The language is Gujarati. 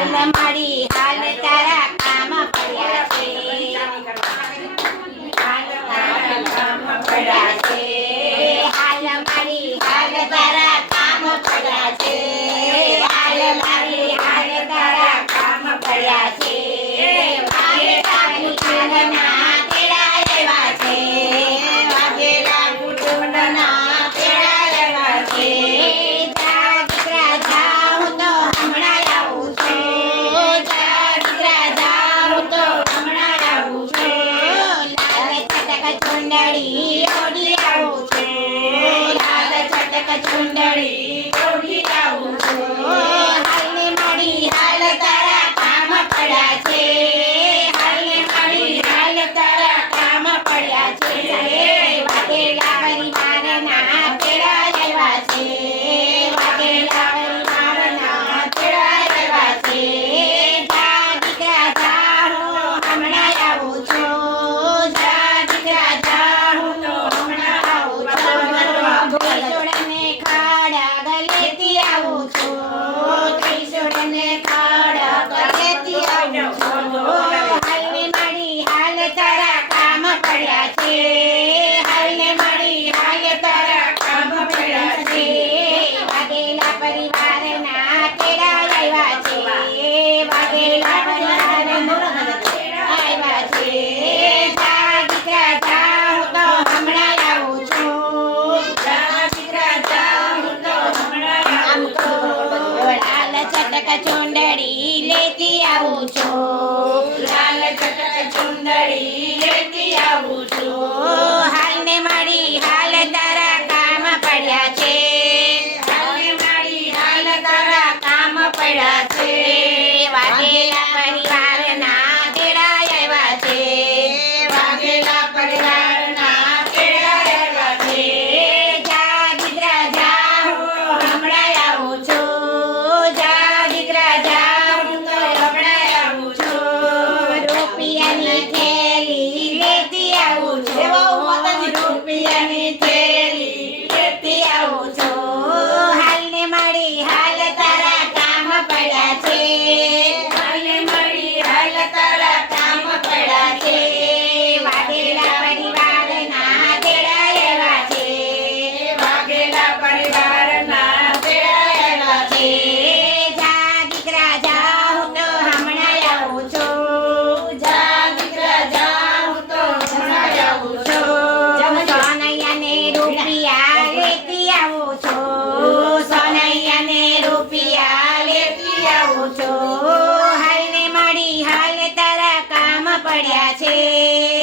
I love chundari છે વાઘેલા પરિવારના કેળા આવ્યા છે. વાઘેલા પરિવારના હમણાં આવું છું જા દીકરા જા હું લેતી આવું છું લાલ ચટક ચૂંડડી પડ્યા છે.